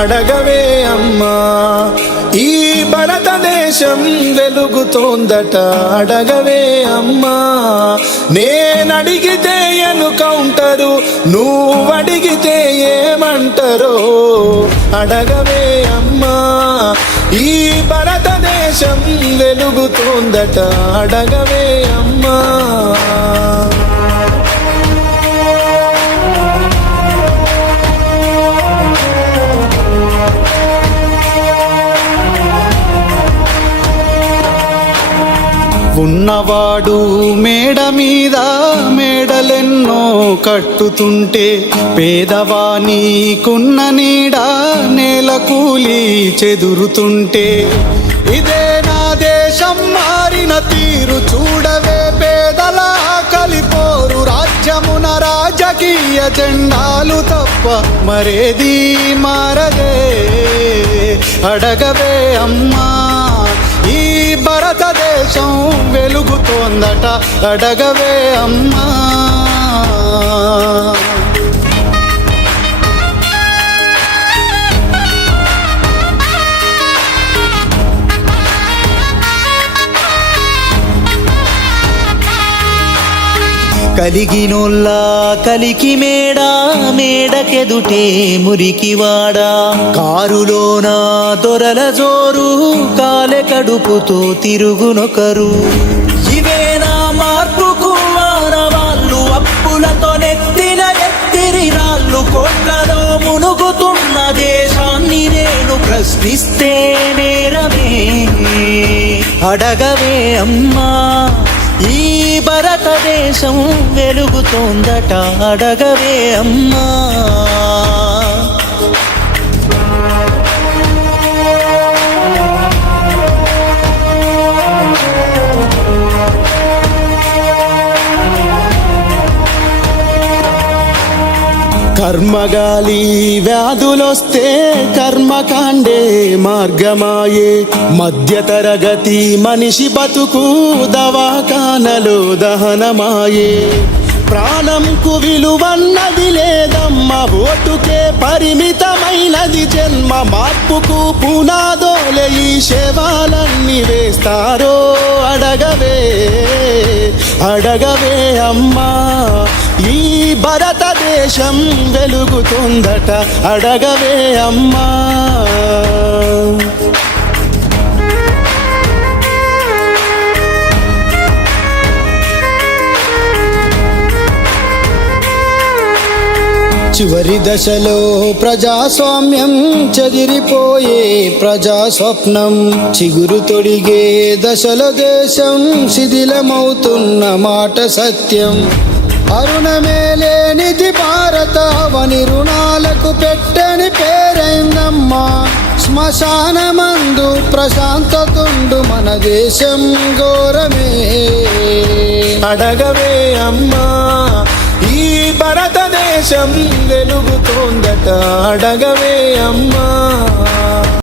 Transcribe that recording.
అడగవే అమ్మా. ఈ భారతదేశం వెలుగుతోందట అడగవే అమ్మా. నేనడిగితే ఎన్కౌంటరు, నువ్వడిగితే ఏమంటారో అడగవే అమ్మా. ఈ భారతదేశం వెలుగుతోందట అడగవే అమ్మా. ఉన్నవాడు మేడ మీద మేడలెన్నో కట్టుతుంటే, పేదవానికున్న నీడ నేల కూలి చెదురుతుంటే, ఇదే నా దేశం మారిన తీరు చూడవే పేదల కలిపోరు. రాజ్యమున రాజకీయ జెండాలు తప్ప మరేది మారదే అడగవే అమ్మా. ఈ భారతదేశం వెలుగుతోందట అడగవే అమ్మా. కలిగినోళ్ళ కలికి మేడకెదుటే మురికివాడా. కారులోన దొరల జోరు కాలె కడుపుతో తిరుగునొకరు. ఇవేనా మార్పుకు మానవాళ్ళు, అప్పులతో నెత్తిన ఎత్తిరి రాళ్ళు. కోట్లలో మునుగుతున్న దేశాన్ని నేను ప్రశ్నిస్తే నేరమే అడగవే అమ్మా. ఈ భారతదేశం వెలుగుతోందట అడగవే అమ్మా. కర్మగాలి వ్యాధులొస్తే కర్మకాండే మార్గమాయే. మధ్యతరగతి మనిషి బతుకు దవాఖానలో దహనమాయే. ప్రాణంకు విలువన్నది లేదమ్మ, ఓటుకే పరిమితమైనది జన్మ. మార్పుకు పునాదోలే ఈ శవాలన్నీ వేస్తారో అడగవే అమ్మా. ఈ భారతదేశం వెలుగుతుందట అడగవే అమ్మా. చివరి దశలో ప్రజాస్వామ్యం చెదిరిపోయే ప్రజాస్వప్నం. చిగురు తొడిగే దశలో దేశం శిథిలమవుతున్న మాట సత్యం. అరుణమేలేనిది భారతావని, రుణాలకు పెట్టని పేరైందమ్మా. శ్మశానమందు ప్రశాంతతుండు మన దేశం ఘోరమే అడగవే అమ్మా. ఈ భారతదేశం వెలుగుతోందట అడగవే అమ్మా.